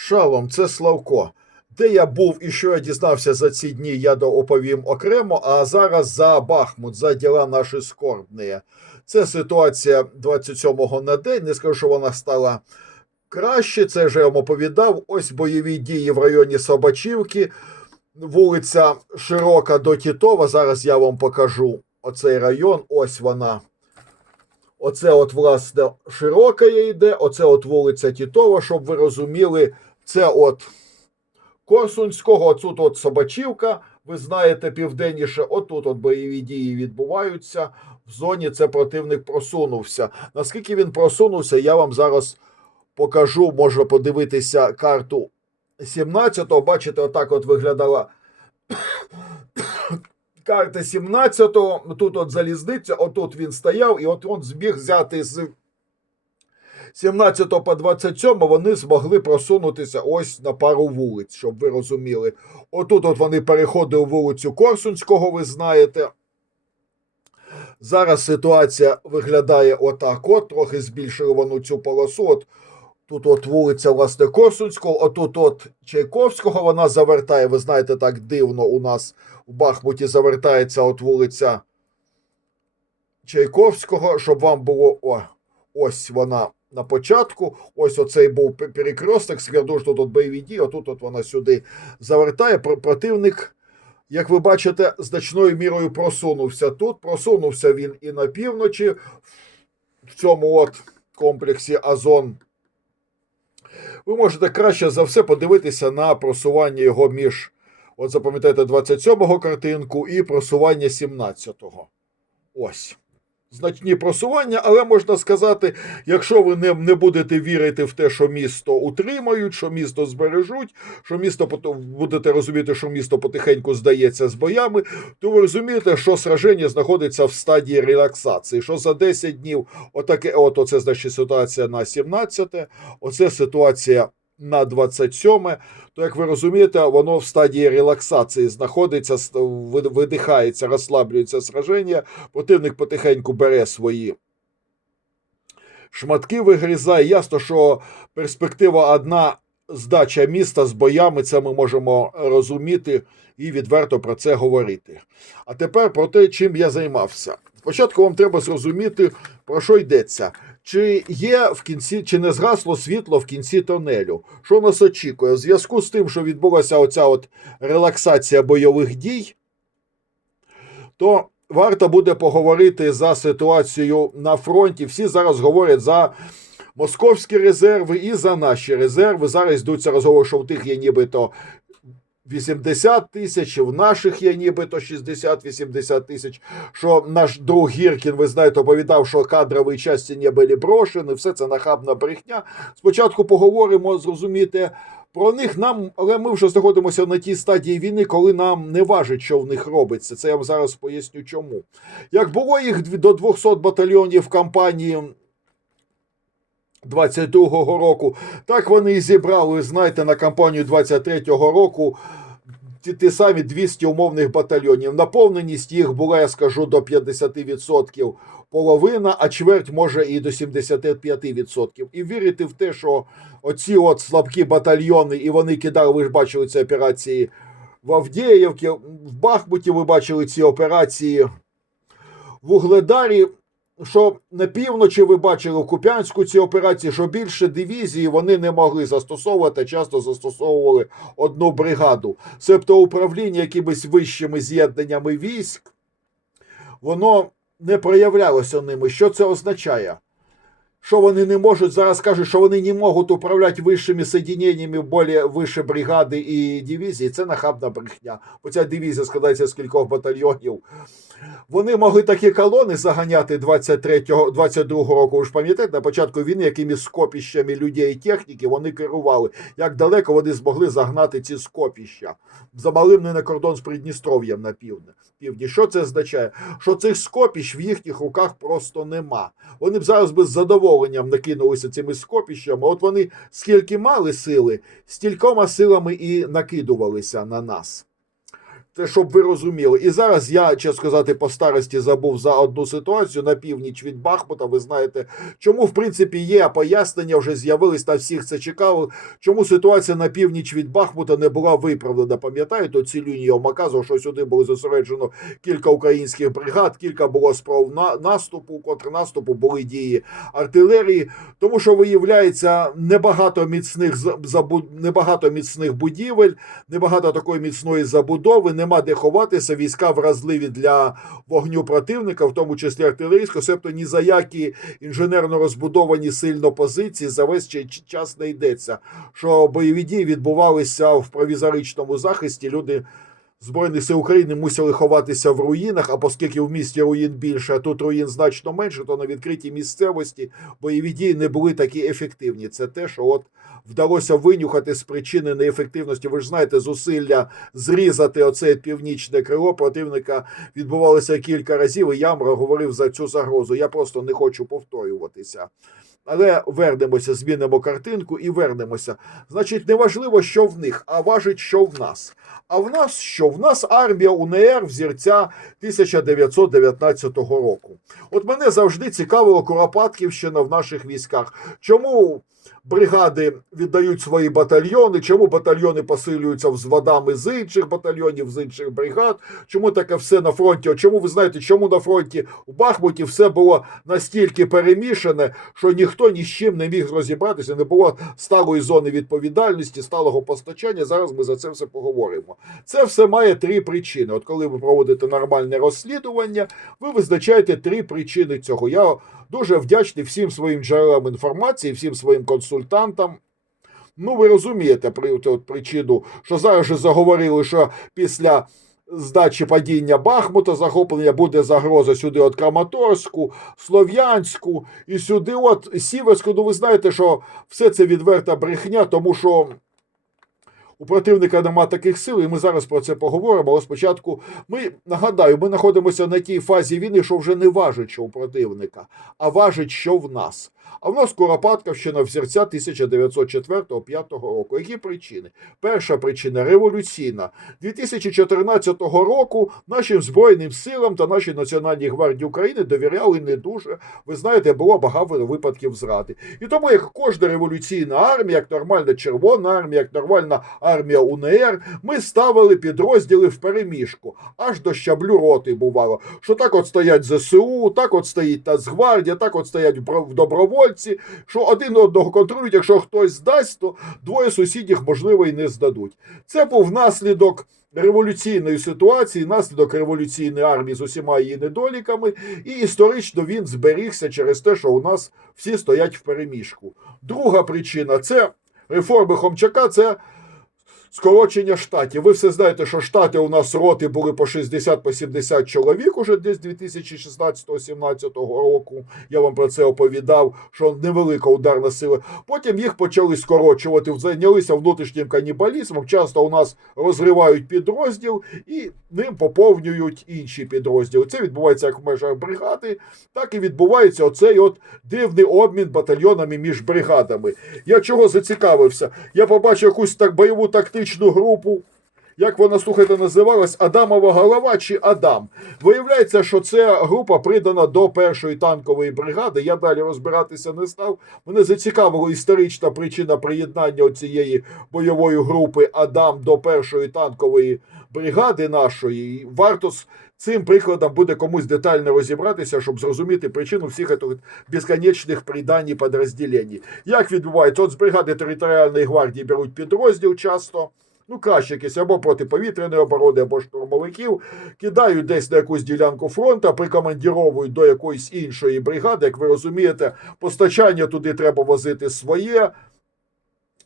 Шалом, це Славко. Де я був і що я дізнався за ці дні, я оповім окремо, а зараз за Бахмут, за діла наші скорбні. Це ситуація 27-го на день. Не скажу, що вона стала краще. Це вже я вам оповідав. Ось бойові дії в районі Собачівки, вулиця Широка до Тітова. Зараз я вам покажу оцей район. Ось вона. Оце, от, власне, широка йде, оце от вулиця Тітова, щоб ви розуміли, це от Корсунського, отут от Собачівка, ви знаєте, південніше, отут от бойові дії відбуваються. В зоні це противник просунувся. Наскільки він просунувся, я вам зараз покажу, можна подивитися карту 17-го. Бачите, отак от виглядала карта 17-го. Тут от залізниця, отут він стояв, і от він зміг взяти з 17 по 27 вони змогли просунутися ось на пару вулиць, щоб ви розуміли. Отут от вони переходили вулицю Корсунського, ви знаєте. Зараз ситуація виглядає отак. От, трохи збільшили вони цю полосу. От тут от вулиця власне Корсунського, отут от Чайковського вона завертає. Ви знаєте, так дивно у нас в Бахмуті завертається от вулиця Чайковського, щоб вам було о, ось вона на початку. Ось оцей був перекресток, Свердуш тут бойові дії, отут от вона сюди завертає. Противник, як ви бачите, значною мірою просунувся тут. Просунувся він і на півночі, в цьому от комплексі Азон. Ви можете краще за все подивитися на просування його між, от запам'ятайте, 27-го картинку і просування 17-го. Ось значні просування, але можна сказати, якщо ви не, не будете вірити в те, що місто утримають, що місто збережуть, що місто будете розуміти, що місто потихеньку здається з боями, то ви розумієте, що сраження знаходиться в стадії релаксації. Що за 10 днів, отаке, от оце значить ситуація на 17, оце ситуація. На 27, то як ви розумієте, воно в стадії релаксації знаходиться, видихається, розслаблюється сраження. Противник потихеньку бере свої шматки, вигрізає. Ясно, що перспектива одна здача міста з боями, це ми можемо розуміти і відверто про це говорити. А тепер про те, чим я займався. Спочатку вам треба зрозуміти, про що йдеться. Чи є в кінці, чи не згасло світло в кінці тонелю? Що нас очікує? В зв'язку з тим, що відбулася оця от релаксація бойових дій, то варто буде поговорити за ситуацію на фронті. Всі зараз говорять за московські резерви і за наші резерви. Зараз йдуться розговори, що в тих є нібито 80 тисяч, в наших є нібито 60-80 тисяч. Що наш друг Гіркін, ви знаєте, оповідав, що кадрові часті не були брошені, все це нахабна брехня. Спочатку поговоримо, зрозуміти про них нам, але ми вже знаходимося на тій стадії війни, коли нам не важить, що в них робиться. Це я вам зараз поясню, чому. Як було їх до 200 батальйонів кампанії 22-го року, так вони і зібрали, знаєте, на кампанію 23-го року ті, ті самі 200 умовних батальйонів. Наповненість їх була, я скажу, до 50% половина, а чверть може і до 75%. І вірити в те, що оці от слабкі батальйони, і вони кидали, ви ж бачили ці операції в Авдіївці, в Бахмуті ви бачили ці операції в Угледарі. Що на півночі ви бачили в Куп'янську ці операції, що більше дивізії вони не могли застосовувати, часто застосовували одну бригаду. Себто управління якимись вищими з'єднаннями військ, воно не проявлялося ними. Що це означає? Що вони не можуть зараз кажуть, що вони не можуть управляти вищими соединеннями более вище бригади і дивізії. Це нахабна брехня. Бо ця дивізія складається з кількох батальйонів. Вони могли такі колони заганяти 23-го, 22-го року. Ви ж пам'ятаєте, на початку війни, якими скопіщами людей і техніки вони керували. Як далеко вони змогли загнати ці скопіща? Замалим не на кордон з Придністров'ям на півдні. півдні. Що це означає? Що цих скопіщ в їхніх руках просто нема. Вони б зараз би з задоволенням накинулися цими скопіщами. От вони скільки мали сили, стількома силами і накидувалися на нас. Це щоб ви розуміли. І зараз я, чесно сказати, по старості забув за одну ситуацію на північ від Бахмута. Ви знаєте, чому в принципі є пояснення, вже з'явились на всіх це чекали. Чому ситуація на північ від Бахмута не була виправлена? Пам'ятаєте, я вам оказував, що сюди було зосереджено кілька українських бригад, кілька було спроб на наступу, контрнаступу, були дії артилерії. Тому що виявляється небагато міцних за- забу... небагато міцних будівель, небагато такої міцної забудови, нема де ховатися. Війська вразливі для вогню противника, в тому числі артилерійського, себто ні за які інженерно розбудовані сильно позиції за весь час не йдеться. Що бойові дії відбувалися в провізоричному захисті. Люди Збройних сил України мусили ховатися в руїнах, а оскільки в місті руїн більше, а тут руїн значно менше, то на відкритій місцевості бойові дії не були такі ефективні. Це те, що от вдалося винюхати з причини неефективності. Ви ж знаєте, зусилля зрізати оце північне крило противника відбувалося кілька разів. І я вам говорив за цю загрозу. Я просто не хочу повторюватися. Але вернемося, змінимо картинку і вернемося. Значить, не важливо, що в них, а важить, що в нас. А в нас що? В нас армія УНР взірця 1919 року. От мене завжди цікавило Куропатківщина в наших військах. Чому бригади віддають свої батальйони? Чому батальйони посилюються взводами з інших батальйонів, з інших бригад? Чому таке все на фронті? Чому ви знаєте, чому на фронті у Бахмуті все було настільки перемішане, що ніхто ні з чим не міг розібратися, не було сталої зони відповідальності, сталого постачання. Зараз ми за це все поговоримо. Це все має три причини. От коли ви проводите нормальне розслідування, ви визначаєте три причини цього. Я дуже вдячний всім своїм джерелам інформації, всім своїм консультантам. Ну, ви розумієте при, от, причину, що зараз же заговорили, що після здачі падіння Бахмута захоплення буде загроза сюди от Краматорську, Слов'янську і сюди, от Сіверську. Ну, ви знаєте, що все це відверта брехня, тому що. У противника нема таких сил, і ми зараз про це поговоримо. Але спочатку ми нагадаю, ми знаходимося на тій фазі війни, що вже не важить, що у противника, а важить, що в нас. А в нас Куропатківщина взірця 1904-5 року. Які причини? Перша причина революційна. 2014 року нашим Збройним силам та нашій Національній гвардії України довіряли не дуже. Ви знаєте, було багато випадків зради. І тому, як кожна революційна армія, як нормальна Червона армія, як нормальна армія УНР, ми ставили підрозділи в переміжку, аж до щаблю роти бувало. Що так от стоять ЗСУ, так от стоїть Нацгвардія, так от стоять бро- добровольці, що один одного контролюють. Якщо хтось здасть, то двоє сусідів, можливо, і не здадуть. Це був наслідок. Революційної ситуації, наслідок революційної армії з усіма її недоліками, і історично він зберігся через те, що у нас всі стоять в переміжку. Друга причина це реформи Хомчака, це скорочення штатів. Ви все знаєте, що штати у нас роти були по 60 по 70 чоловік уже десь 2016-17 року. Я вам про це оповідав, що невелика ударна сила. Потім їх почали скорочувати, зайнялися внутрішнім канібалізмом. Часто у нас розривають підрозділ і ним поповнюють інші підрозділи. Це відбувається як в межах бригади, так і відбувається оцей от дивний обмін батальйонами між бригадами. Я чого зацікавився? Я побачив якусь так бойову тактичну presidente do grupo Як вона, слухайте, називалась Адамова голова чи Адам. Виявляється, що ця група придана до першої танкової бригади. Я далі розбиратися не став. Мене зацікавила історична причина приєднання цієї бойової групи Адам до першої танкової бригади нашої. І варто цим прикладом буде комусь детально розібратися, щоб зрозуміти причину всіх цих безконечних придань і підрозділень. Як відбувається? От з бригади територіальної гвардії беруть підрозділ часто. Ну, краще якісь або протиповітряної оборони, або штурмовиків, кидають десь на якусь ділянку фронту, прикомандіровують до якоїсь іншої бригади. Як ви розумієте, постачання туди треба возити своє.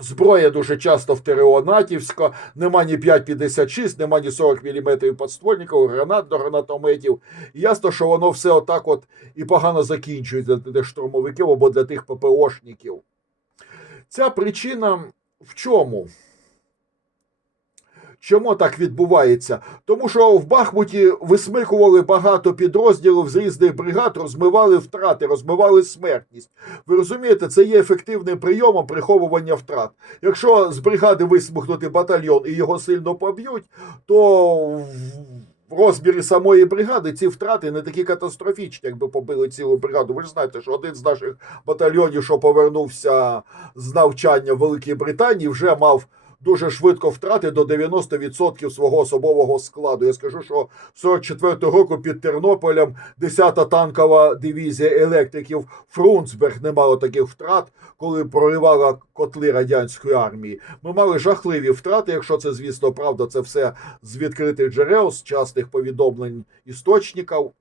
Зброя дуже часто в ТРО натівська, нема ні 5,56, нема ні 40 мм подствольників, гранат до гранатометів. І ясно, що воно все отак от і погано закінчується для штурмовиків або для тих ППОшників. Ця причина в чому? Чому так відбувається? Тому що в Бахмуті висмикували багато підрозділів з різних бригад, розмивали втрати, розмивали смертність. Ви розумієте, це є ефективним прийомом приховування втрат. Якщо з бригади висмикнути батальйон і його сильно поб'ють, то в розмірі самої бригади ці втрати не такі катастрофічні, якби побили цілу бригаду. Ви ж знаєте, що один з наших батальйонів, що повернувся з навчання в Великій Британії, вже мав дуже швидко втрати до 90% свого особового складу. Я скажу, що 44-го року під Тернополем 10-та танкова дивізія електриків Фрунцберг не мала таких втрат, коли проривала котли радянської армії. Ми мали жахливі втрати, якщо це, звісно, правда, це все з відкритих джерел, з частих повідомлень істочників.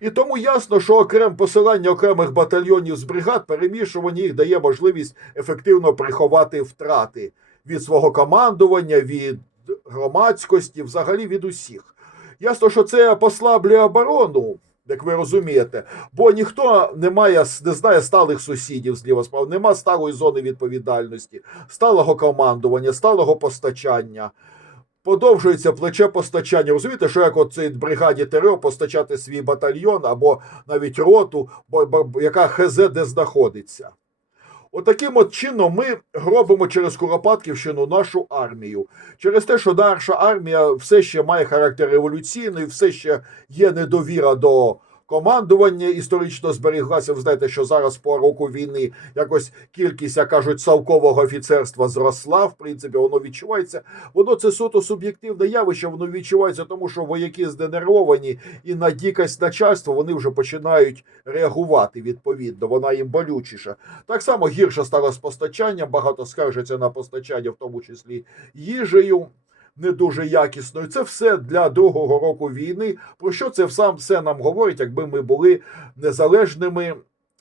І тому ясно, що окрем посилання окремих батальйонів з бригад, перемішування їх дає можливість ефективно приховати втрати від свого командування, від громадськості, взагалі від усіх. Ясно, що це послаблює оборону, як ви розумієте, бо ніхто не має не знає сталих сусідів зліва справа, нема сталої зони відповідальності, сталого командування, сталого постачання. Подовжується плече постачання. Розумієте, що як от бригаді ТРО постачати свій батальйон або навіть роту, яка ХЗ де знаходиться. Отаким от, чином ми робимо через Куропатківщину нашу армію. Через те, що наша армія все ще має характер революційний, все ще є недовіра до командування історично зберіглася. Ви знаєте, що зараз по року війни якось кількість, як кажуть, салкового офіцерства зросла. В принципі, воно відчувається. Воно це суто суб'єктивне явище, воно відчувається, тому що вояки зденервовані і на дікость начальства вони вже починають реагувати відповідно. Вона їм болючіша. Так само гірше стало з постачанням. Багато скаржаться на постачання, в тому числі їжею. Не дуже якісною. Це все для другого року війни. Про що це сам все нам говорить, якби ми були незалежними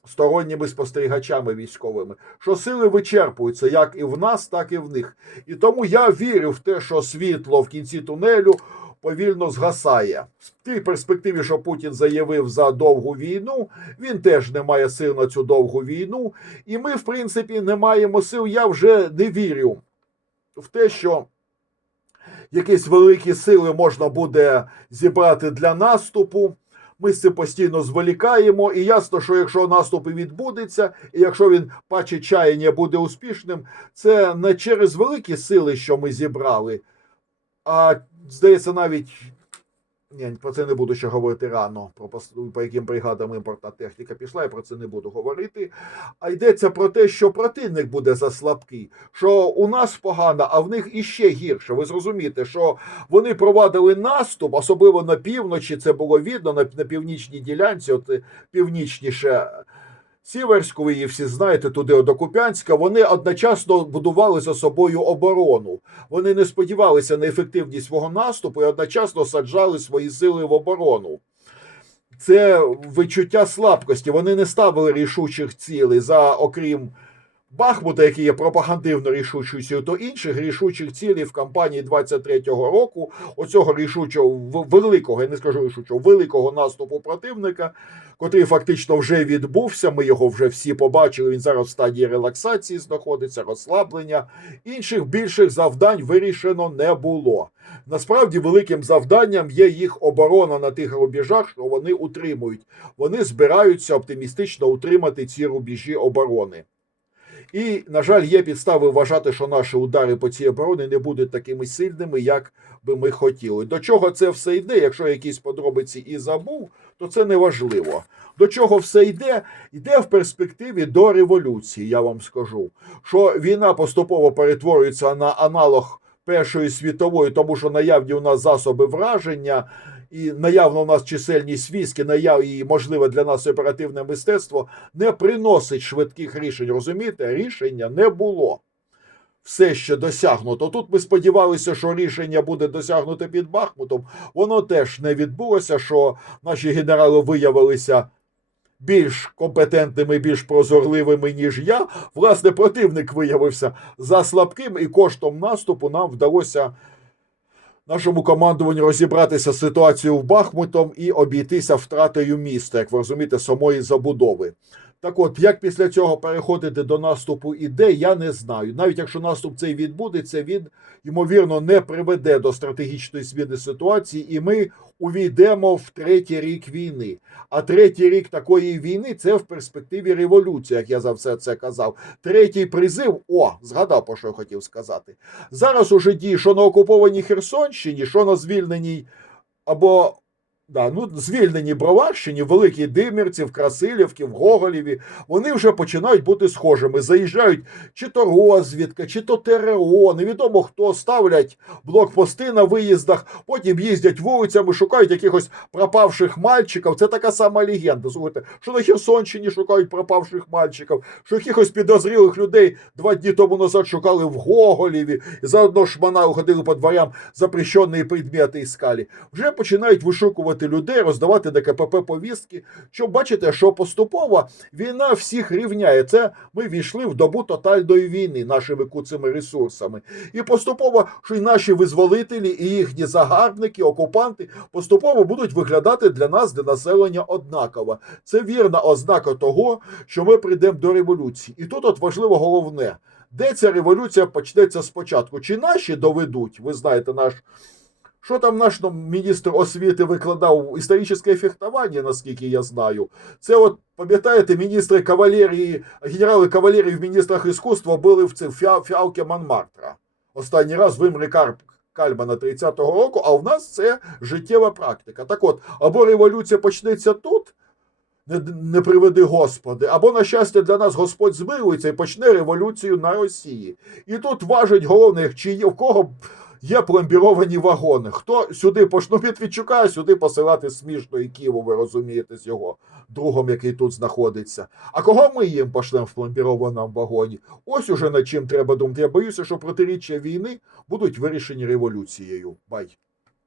сторонніми спостерігачами військовими? Що сили вичерпуються як і в нас, так і в них. І тому я вірю в те, що світло в кінці тунелю повільно згасає. В тій перспективі, що Путін заявив за довгу війну, він теж не має сил на цю довгу війну. І ми, в принципі, не маємо сил. Я вже не вірю в те, що якісь великі сили можна буде зібрати для наступу. Ми з цим постійно зволікаємо, і ясно, що якщо наступ і відбудеться, і якщо він паче чаяння буде успішним, це не через великі сили, що ми зібрали, а здається, навіть ні, про це не буду ще говорити рано. Про по яким бригадам імпортна техніка пішла, я про це не буду говорити. А йдеться про те, що противник буде заслабкий, що у нас погано, а в них іще гірше. Ви зрозумієте, що вони провадили наступ, особливо на півночі. Це було видно на, північній ділянці, от північніше. Сіверську, ви її всі знаєте, туди до Куп'янська, вони одночасно будували за собою оборону. Вони не сподівалися на ефективність свого наступу і одночасно саджали свої сили в оборону. Це відчуття слабкості. Вони не ставили рішучих цілей за окрім Бахмута, який є пропагандивно рішучістю, то інших рішучих цілей в кампанії 23-го року, оцього рішучого великого, я не скажу рішучого, великого наступу противника, котрий фактично вже відбувся. Ми його вже всі побачили. Він зараз в стадії релаксації знаходиться, розслаблення. Інших більших завдань вирішено не було. Насправді, великим завданням є їх оборона на тих рубежах, що вони утримують. Вони збираються оптимістично утримати ці рубежі оборони. І, на жаль, є підстави вважати, що наші удари по цій обороні не будуть такими сильними, як би ми хотіли. До чого це все йде? Якщо якісь подробиці і забув, то це не важливо. До чого все йде? Йде в перспективі до революції, я вам скажу. Що війна поступово перетворюється на аналог Першої світової, тому що наявні у нас засоби враження. І наявно у нас чисельність військ, наяв і можливе для нас оперативне мистецтво не приносить швидких рішень. Розумієте, рішення не було. Все ще досягнуто. Тут ми сподівалися, що рішення буде досягнуте під Бахмутом. Воно теж не відбулося, що наші генерали виявилися більш компетентними, більш прозорливими, ніж я. Власне, противник виявився за слабким, і коштом наступу нам вдалося нашому командуванню розібратися з ситуацією в Бахмутом і обійтися втратою міста, як ви розумієте, самої забудови. Так от, як після цього переходити до наступу ідей, я не знаю. Навіть якщо наступ цей відбудеться, він ймовірно не приведе до стратегічної зміни ситуації, і ми увійдемо в третій рік війни. А третій рік такої війни це в перспективі революції, як я за все це казав. Третій призив, о, згадав, про що я хотів сказати. Зараз уже діє, що на окупованій Херсонщині, що на звільненій або да, ну, звільнені Броварщині, Великій Димірці, в Красилівці, в Гоголєві, вони вже починають бути схожими. Заїжджають чи то розвідка, чи то ТРО, невідомо хто ставлять блокпости на виїздах, потім їздять вулицями, шукають якихось пропавших мальчиків. Це така сама легенда. Слухайте, що на Херсонщині шукають пропавших мальчиків, що якихось підозрілих людей два дні тому назад шукали в Гоголєві, і заодно шманали, ходили по дворям запрещені предмети іскалі. Вже починають вишукувати людей, роздавати ДКПП повістки. Що бачите, що поступово війна всіх рівняє. Це ми війшли в добу тотальної війни нашими куцими ресурсами. І поступово, що й наші визволителі, і їхні загарбники, окупанти поступово будуть виглядати для нас, для населення однаково. Це вірна ознака того, що ми прийдемо до революції. І тут от важливо головне. Де ця революція почнеться спочатку? Чи наші доведуть? Ви знаєте, наш що там наш міністр освіти викладав історичне фехтування, наскільки я знаю. Це от, пам'ятаєте, міністри кавалерії, генерали кавалерії в міністрах іскусства були в в фіа, фіалки Монмартра. Останній раз в Імрі Карп. Кальмана 30-го року, а в нас це життєва практика. Так от, або революція почнеться тут, не, не приведи Господи, або, на щастя, для нас Господь змилується і почне революцію на Росії. І тут важить головне, чи є в кого є пломбіровані вагони. Хто сюди пош... ну, Медведчука сюди посилати смішно і Києву, ви розумієте, з його другом, який тут знаходиться. А кого ми їм пошлемо в пломбірованому вагоні? Ось уже над чим треба думати. Я боюся, що протиріччя війни будуть вирішені революцією. Бай.